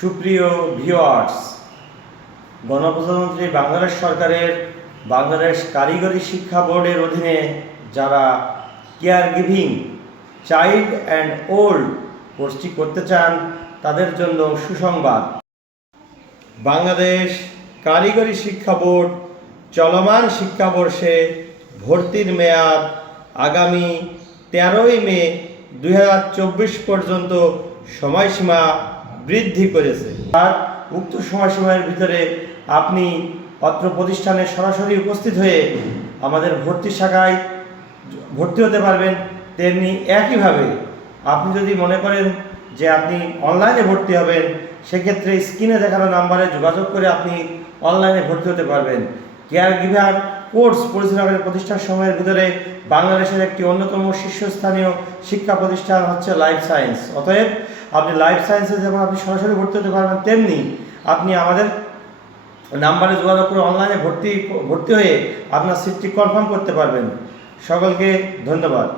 সুপ্রিয় ভিউয়ার্স, গণপ্রজাতন্ত্রী বাংলাদেশ সরকারের বাংলাদেশ কারিগরি শিক্ষা বোর্ডের অধীনে যারা care giving child and old কোর্সটি করতে চান তাদের জন্য সুসংবাদ। বাংলাদেশ কারিগরি শিক্ষা বোর্ড চলমান শিক্ষাবর্ষে ভর্তির মেয়াদ আগামী 13ই মে 2024 পর্যন্ত সময়সীমা বৃদ্ধি করেছে। আর উক্ত সময়সীমার ভিতরে আপনি অত্র প্রতিষ্ঠানে সরাসরি উপস্থিত হয়ে আমাদের ভর্তি শাখায় ভর্তি হতে পারবেন। তেমনি একইভাবে আপনি যদি মনে করেন যে আপনি অনলাইনে ভর্তি হবেন, সেক্ষেত্রে স্ক্রিনে দেখানো নাম্বারে যোগাযোগ করে আপনি অনলাইনে ভর্তি হতে পারবেন। কেয়ার গিভার কোর্স পরিচালকের প্রতিষ্ঠান সময়ের ভিতরে বাংলাদেশের একটি অন্যতম শীর্ষস্থানীয় শিক্ষা প্রতিষ্ঠান হচ্ছে লাইফ সায়েন্স। অতএব আপনি লাইফ সায়েন্সে যেমন আপনি সরাসরি ভর্তি হতে পারবেন, তেমনি আপনি আমাদের নাম্বারে যোগাযোগ করে অনলাইনে ভর্তি হয়ে আপনার সিটটি কনফার্ম করতে পারবেন। সকলকে ধন্যবাদ।